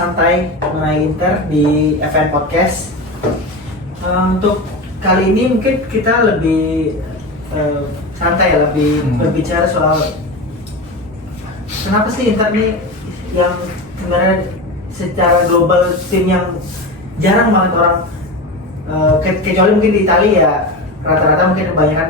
santai mengenai Inter di FN Podcast. Untuk kali ini mungkin kita lebih santai ya, lebih berbicara soal kenapa sih Inter ini yang sebenarnya secara global tim yang jarang banget orang kecuali mungkin di Italia ya rata-rata mungkin kebanyakan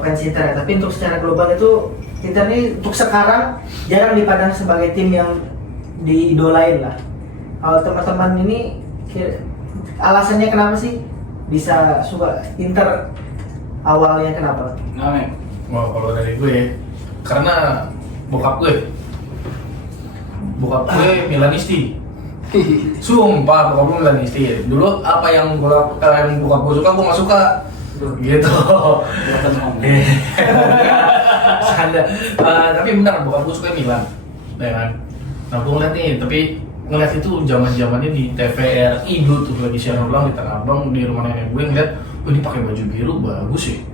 fans Inter ya, tapi untuk secara global itu Inter ini untuk sekarang jarang dipandang sebagai tim yang diidolain lah. Kalau teman-teman ini alasannya kenapa sih bisa suka Inter, awalnya kenapa? Nah, men, kalau dari gue, karena bokap gue Milanisti. Sumpah, bokap gue Milanisti. Dulu apa yang bokap gue suka, gue nggak suka. Gitu. Canda. Tapi benar, bokap gue suka Milan, ya kan. Nah, gue ngeliat nih, tapi ngeliat itu zaman-zamannya di TVRI dulu tuh lagi siaran ulang di Tanah Abang di rumah nenek gue, ngeliat, oh ini pakai baju biru bagus sih.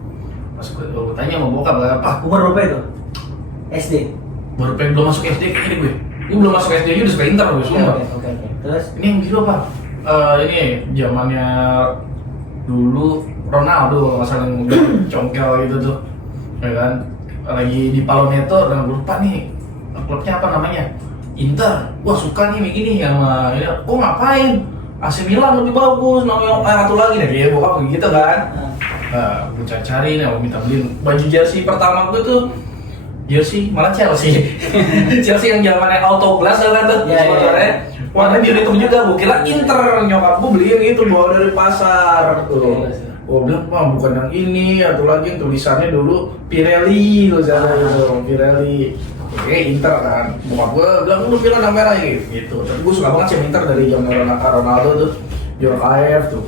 Pas gue tanya sama bokap, apa? Umur berapa itu? SD? Baru pengen belum masuk SD kayaknya gue. Ini belum masuk SD aja udah suka Inter gue semua. Oke. Terus? Ini yang gila apa? Ini zamannya dulu Ronaldo nggak salah yang udah congkel gitu tuh, ya kan? Lagi di Paloneto dan gue lupa nih klubnya apa namanya. Inter, wah suka nih begini sama ya, oh ngapain? AC Milan lebih bagus, namanya satu lagi deh, ya bokap gitu kan. Nah, gue cari nih, mau minta beliin baju jersey pertama gue tuh jersey malah Chelsea. Chelsea yang zamannya autoglass kan tuh, motornya. Warna biru hitam juga, gue kira Inter, nyokap gue beliin gitu bawa dari pasar tuh. Gue bilang, wah bukan yang ini, atau lagi tulisannya dulu Pirelli, tulisannya Pirelli. Oke, Inter kan, bokap gue bilang, lu bilang yang merah gitu. Tapi gue suka banget sih Inter dari zaman Ronaldo tuh, Djorkaeff tuh.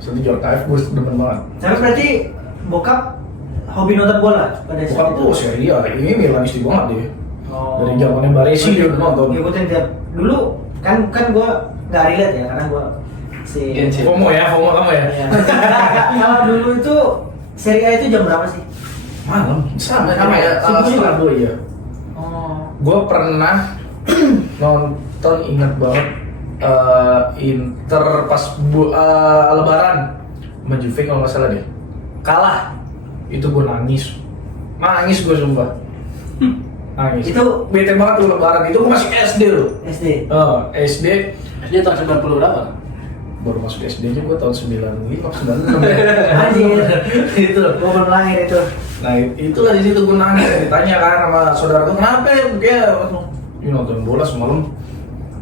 Seperti Djorkaeff gue demen banget. Tapi berarti bokap hobi nonton bola pada saat Bokap itu? tuh serius, ini Milanisti banget dia. Oh. Dari zamannya Baresi dia udah nonton. Ngikutin tiap dulu kan gue nggak relate ya karena gue FOMO kamu ya? Iya. Kalau dulu itu Serie A itu jam berapa sih? Malam, sama ya, Subuh juga? setelah gue ya. Oh. Gue pernah nonton, ingat banget Inter pas Lebaran sama Juve kalau nggak salah deh, kalah. Itu gue nangis gue sumpah. Nangis. Itu bete banget tuh Lebaran, itu gue masih SD loh. SD. SD tahun 90 berapa? baru masuk SD aja gue tahun 95, 96 ya. Anjir. Itu Gue belum lahir itu. nah itulah di situ gue nangis, ditanya kan sama saudara gue, kenapa ya? Dia nonton bola semalam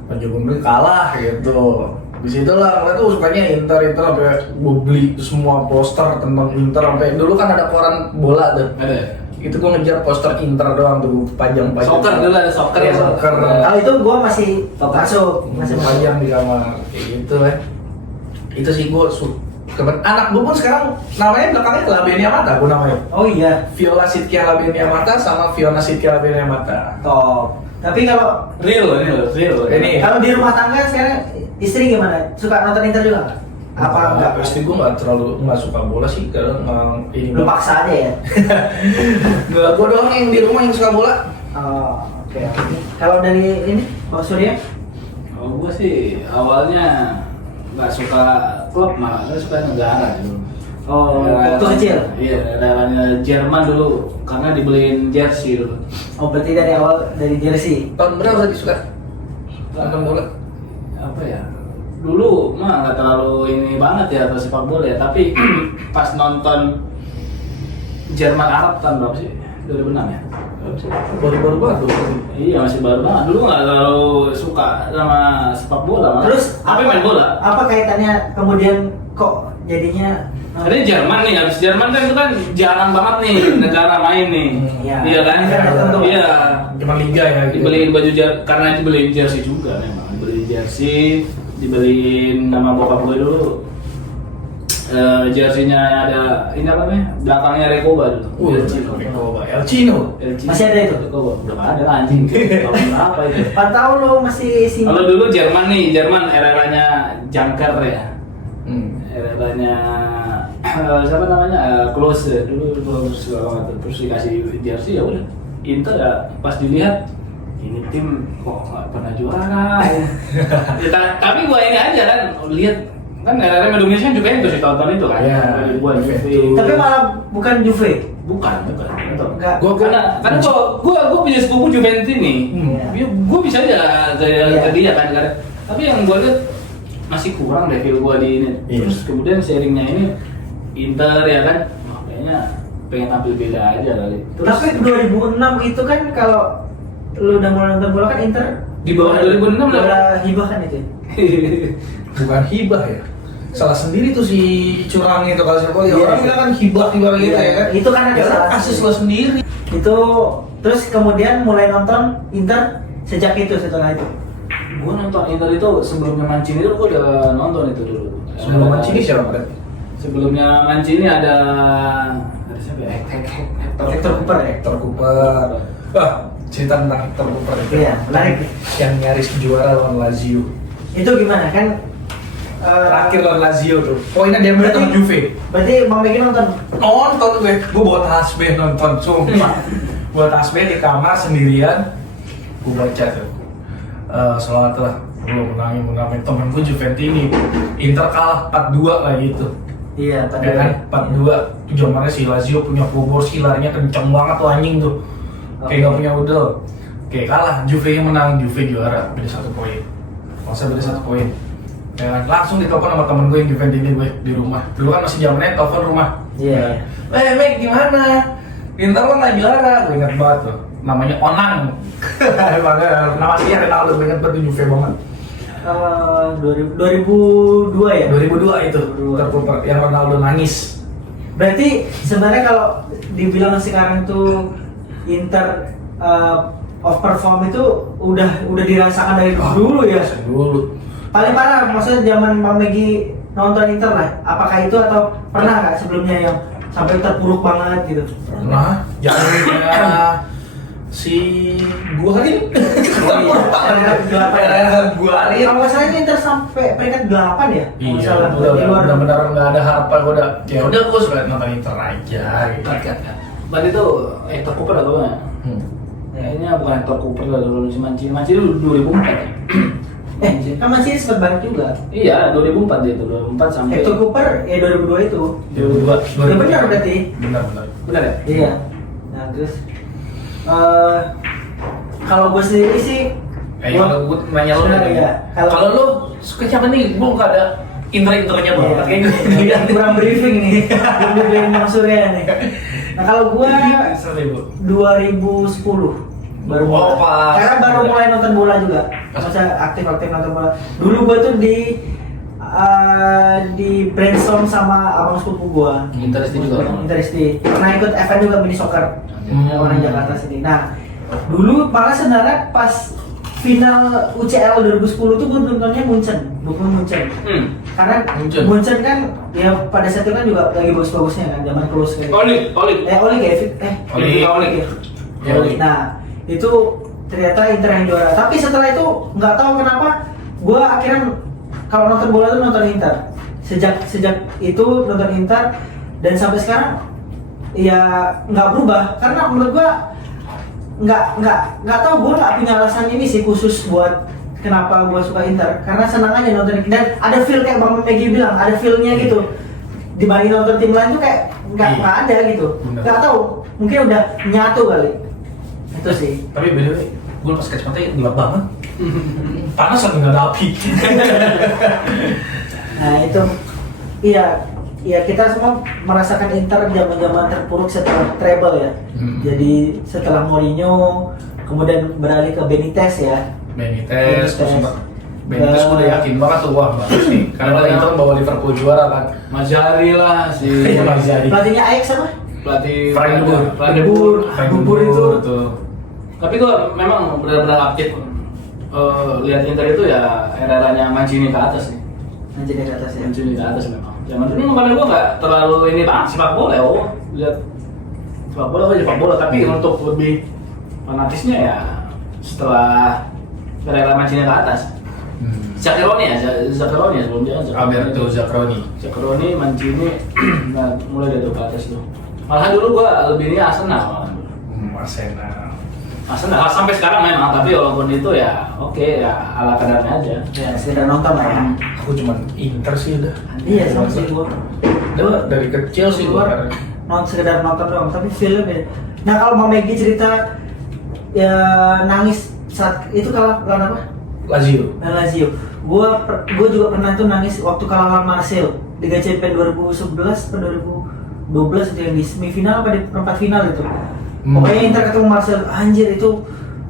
aja gue kalah gitu. Di situlah gue tuh sukanya Inter sampai gue beli semua poster tentang Inter, sampai dulu kan ada koran bola tuh. Ada. Itu gue ngejar poster Inter doang tuh, pajang-pajang. Soccer dulu ada soccer ya. Soccer. Kalau itu gue masih masuk Masih panjang di kamar kayak gitu kan. Itu sih gue anak gue pun sekarang namanya belakangnya Labenia Mata, gue namanya. Oh iya. Viola Sitkia Labenia Mata sama Fiona Sitkia Labenia Mata. Top. Tapi kalau Real. Ini di rumah tangga sekarang istri gimana? Suka nonton Inter juga nggak? Apa enggak? Istri gue nggak suka bola sih, karena ini Lu paksa aja ya. gue doang yang di rumah yang suka bola. Oh, oke. Kalau dari ini, Pak Surya? Kalau gue sih awalnya nggak suka klub, malah gue suka negara dulu. Oh, waktu kecil? Iya, negaranya Jerman dulu, karena dibeliin jersey dulu. Oh, berarti dari awal dari jersey. Tahun berapa tadi suka nonton bola? Apa ya? Dulu mah nggak terlalu ini banget ya atau sepak bola ya, tapi pas nonton Jerman Arab tahun berapa sih? 2006 ya? Baru-baru banget tuh. Iya, masih baru banget. Dulu nggak terlalu suka sama sepak bola. Malah. Terus tapi main bola. Apa kaitannya kemudian kok jadinya? Ini Jerman nih, habis Jerman kan itu kan jarang banget nih negara main nih. Iya kan? Iya. Cuma liga ya. Gitu. Dibeliin baju karena dibeliin jersey juga memang. Dibeliin jersey, dibeliin nama bokap gue dulu. Jersey-nya ada ini apa namanya? Belakangnya Recoba dulu. Recoba. El Chino. Masih ada itu? Recoba. Udah ada anjing. Tahun berapa itu? 4 tahun lo masih single. Kalau dulu Jerman nih, Jerman era-eranya Junker ya. Era-eranya siapa namanya? Klose dulu Klose banget. Terus dikasih jersey ya udah. Inter ya pas dilihat ini tim kok nggak pernah juara. Tapi gua ini aja kan lihat kan era Indonesia juga itu sih tonton itu kan. Iya, Gua Juve. Tapi malah bukan Juve. Bukan. Enggak. Karena gua punya sepupu Juventus nih. Gua bisa aja ke dia kan. Tapi yang gua lihat masih kurang deh feel gua di ini. Iya. Terus kemudian sharingnya ini Inter ya kan. Wah, kayaknya pengen tampil beda aja kali. Terus, Tapi 2006 itu kan kalau lu udah mulai nonton bola kan Inter Di bawah 2006 lah. bola hibah kan itu. Bukan hibah ya. Salah sendiri tuh si curang itu kalau siapa ya Iya. orang bilang kan hibah gitu Iya. ya kan. Itu kan ada Ya, salah kasus sendiri. lo sendiri. Itu terus kemudian mulai nonton Inter sejak itu setelah itu. Gua nonton Inter itu sebelumnya Mancini itu gua udah nonton itu dulu. Sebelum Mancini siapa berarti? Sebelumnya Mancini ada siapa ya? Hector Cooper ya? Hector Cooper. Wah, cerita tentang Hector Cooper itu. Iya, menarik. Yang nyaris juara lawan Lazio. Itu gimana kan? Terakhir lawan Lazio tuh. Poinnya dia menang sama Juve. Berarti Bang Megi nonton? Nonton gue bawa tasbih nonton, sumpah. Bawa tasbih di kamar sendirian. Gue baca tuh. Selawat lah. Gue menangin temen gue Juventini. Inter kalah 4-2 lah gitu. Iya, Ya kan? 4-2. Itu zamannya si Lazio punya Bobor, silarnya kenceng banget tuh anjing tuh. Kayak gak punya udel. Kayak kalah, Juve yang menang, Juve juara, beda 1 poin. Masa beda 1 poin. Ya kan? Langsung ditelepon sama temen gue yang Juventini gue di rumah. Dulu kan masih zamannya telepon rumah. Iya. Meg gimana? Inter lo nggak juara, gue ingat banget tuh. Namanya Onang. Nama dia Ronaldo, gue ingat banget tuh Juve banget. 2002 ya? 2002 itu, terputar yang Ronaldo nangis. Berarti sebenarnya kalau dibilang sekarang tuh Inter overperform itu udah dirasakan dari dulu ya. Dulu. Paling parah maksudnya zaman Bang Megi nonton Inter lah. Apakah itu atau pernah nggak sebelumnya yang sampai terpuruk banget gitu? Pernah. Jangan si Guarin. Oh iya, Guarin. kalau nggak salah ini Inter sampai peringkat 8 ya? Kalau nggak Iya, salah. udah Di luar. benar-benar nggak ada harapan. Gue udah, ya udah gue suka nonton Inter aja. Gitu. Berarti itu Hector Cooper atau apa? Kayaknya bukan Hector Cooper lah dulu si Mancini. Mancini dulu 2004 ya. Kan masih sempat balik juga. Iya, 2004 dia itu, 2004 sampai Hector Cooper ya 2002 itu. 2002. Ya benar berarti. Benar. Benar ya? Iya. Nah terus kalau gue sendiri sih, Kalau gue nanya lo Sebenarnya nih. iya. Kalau lo suka siapa nih? Gue nggak ada inter-internya banget. Kayak iya, kurang briefing nih, belum dibeliin Bang Surya nih. Nah kalau gue Sorry, Bu. 2010 baru Oh, pas. karena baru mulai nonton bola juga, maksudnya aktif nonton bola. Dulu gue tuh di brainstorm sama abang sepupu gue. Interisti juga kan? Interisti. Pernah ikut event juga mini soccer orang Jakarta sini. Nah, dulu malah sebenarnya pas final UCL 2010 tuh gue nontonnya Munchen, bukan Munchen. Karena Munchen. Munchen kan ya pada saat itu kan juga lagi bagus-bagusnya kan, zaman Klose kayak. Olik. Olik ya, Olik. ya. Ya, Olik. Nah, itu ternyata Inter yang juara. Tapi setelah itu nggak tahu kenapa gue akhirnya kalau nonton bola tuh nonton Inter. Sejak itu nonton Inter dan sampai sekarang ya nggak berubah karena menurut gue nggak tahu, gue nggak punya alasan ini sih khusus buat kenapa gue suka Inter, karena senang aja nonton dan ada feel kayak Bang Megi bilang, ada feelnya gitu dibanding nonton tim lain tuh kayak nggak ada gitu. Bener. Nggak tahu, mungkin udah nyatu kali itu sih. Tapi beda gue pas kacamata gelap banget. Panas tapi nggak ada api. Nah itu iya kita semua merasakan Inter zaman-zaman terpuruk setelah treble ya. Jadi setelah Mourinho kemudian beralih ke Benitez ya. Benitez gue udah yakin banget tuh, wah bagus nih. Karena itu bawa Liverpool juara kan. Mazzarri lah si Iya, Mazzarri. Pelatihnya Ajax apa? pelatih Frank de Boer. Frank de Boer. Frank de Boer itu. tuh. Tapi gua memang benar-benar aktif lihat Inter itu ya era-eranya Mancini ke atas nih. Anjir di atas ya. Mancini ke atas memang. Zaman dulu makanya gua nggak terlalu ini banget sepak bola ya, lihat sepak bola tapi untuk lebih fanatisnya ya setelah era Mancini ke atas. Zaccheroni sebelum dia Alberto Zaccheroni, Mancini, nah mulai dari ke atas tuh. Malahan dulu gua lebih ini Arsenal. Arsenal. Arsenal sampai sekarang memang, tapi walaupun itu ya oke ya ala kadarnya aja. Ya sekedar nonton lah ya. Aku cuman Inter sih udah. Iya sama sih gua. Dari kecil sih Keluar sekedar nonton doang, tapi film ya. Nah kalau Mama Megi cerita ya nangis saat itu kalah lawan apa? Lazio. Lazio. Gua juga pernah tuh nangis waktu kalah lawan Marseille Liga Champions 2011 atau 2012 itu yang di semifinal apa di perempat final itu. Pokoknya Inter ketemu Marseille, anjir itu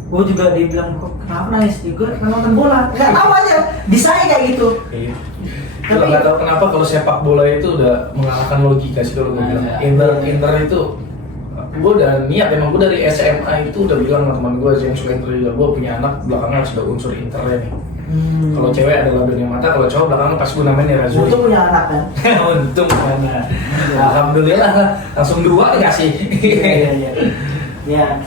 gue juga dibilang kok kenapa nangis juga nonton bola, nggak tahu aja bisa kayak gitu. Iya. Tapi Nggak tahu kenapa kalau sepak bola itu udah mengalahkan logika sih kalau gue bilang. Inter itu gue udah niat, emang gue dari SMA itu udah bilang sama teman gue yang suka Inter juga, gue punya anak belakangnya harus ada unsur Internya nih. Kalau cewek adalah Doni Mata, kalau cowok belakangnya pas gue namanya Razuli. Untung punya anak kan. Untung mana. Alhamdulillah langsung 2 dikasih. Ya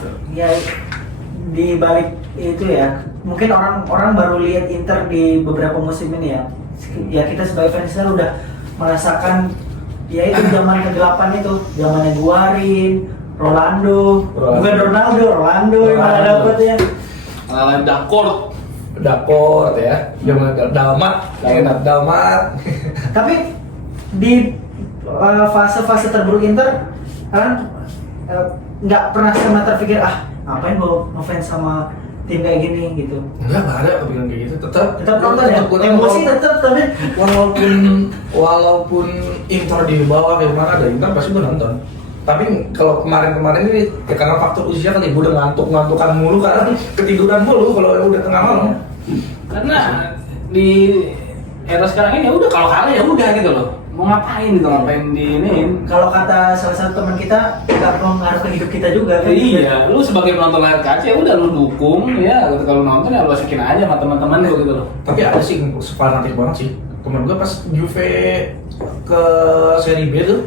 di balik itu ya mungkin orang baru lihat Inter di beberapa musim ini ya. Ya kita sebagai fans udah merasakan ya itu zaman ke-8 itu, zamannya Guarin, Rolando. Bukan Rolando yang mana dapetnya. Dakor ya, zaman Dalmat. Tapi di fase-fase terburuk Inter kan nggak pernah sama terpikir ngapain gue ngefans sama tim kayak gini gitu. Enggak ada kepikiran kayak gitu, tetap nonton ya, emosi tetap, tapi walaupun Inter di bawah kayak mana ada Inter pasti gue nonton. Tapi kalau kemarin ini ya karena faktor usia kali, gue udah ngantukan mulu karena ketiduran mulu kalau udah tengah malam. Karena di era sekarang ini ya udah kalau kalah ya udah gitu loh. Mau ngapain gitu, ngapain diinin. Kalau kata salah satu teman kita, nggak pengaruh ke hidup kita juga kan? Iya, lu sebagai penonton layar kaca ya udah lu dukung ya, kalau nonton ya lu asikin aja sama teman-teman lu gitu loh. Tapi ada sih fanatik banget sih. Temen gue pas Juve ke Serie B tuh,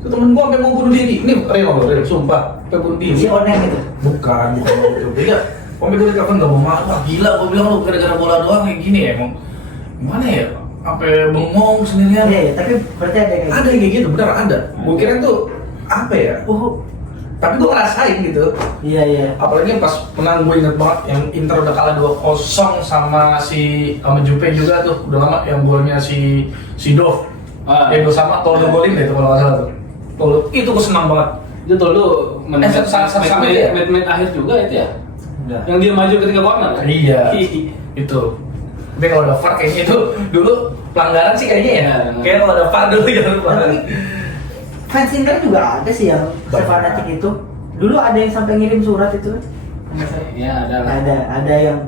itu temen gue sampai mau bunuh diri. Ini real, sumpah, sampai bunuh diri. Si Oneng gitu? Bukan itu. Beda. Sampai gue ditelepon gak mau makan, gila gue bilang lu gara-gara bola doang kayak gini ya emang. Gimana ya? Sampai bengong sendirian. Iya, tapi berarti ada kayak ada yang kayak gitu, bener ada. Gue kira tuh apa ya? Tapi gue ngerasain gitu. Iya. Apalagi pas menang, gue inget banget yang Inter udah kalah 2-0 sama Juve juga tuh. Udah lama yang golnya si Dov. Yang gue sama Toldo golin deh tuh kalau nggak salah tuh. Toldo itu gue senang banget. Itu Toldo menit akhir juga itu ya. Yang dia maju ketika corner. Iya. Itu. Tapi kalau ada VAR kayaknya itu dulu pelanggaran sih kayaknya ya. Kayaknya kalau ada VAR dulu jangan lupa. Tapi fans Inter juga ada sih yang fanatik itu. Dulu ada yang sampai ngirim surat itu. Iya, ada lah. Ada yang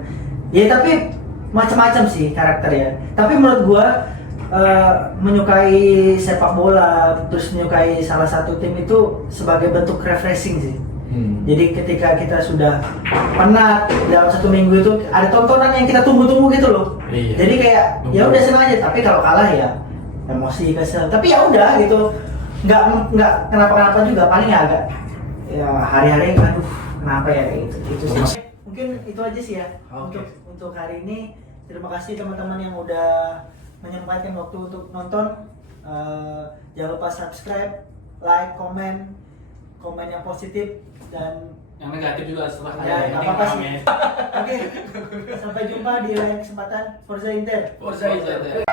ya tapi macam-macam sih karakter ya. Tapi menurut gua menyukai sepak bola terus menyukai salah satu tim itu sebagai bentuk refreshing sih. Jadi ketika kita sudah penat dalam 1 minggu itu ada tontonan yang kita tunggu-tunggu gitu loh. Iya. Jadi kayak ya udah senang aja, tapi kalau kalah ya emosi kesel. Tapi ya udah gitu. Nggak kenapa-kenapa juga, paling ya agak ya hari-hari aduh kenapa ya gitu. Itu sih. Mungkin itu aja sih ya untuk hari ini. Terima kasih teman-teman yang udah menyempatkan waktu untuk nonton. Jangan lupa subscribe, like, komen yang positif dan yang negatif juga setelah ya nggak apa-apa sih. Oke, sampai jumpa di lain kesempatan. Forza Inter. Forza Inter.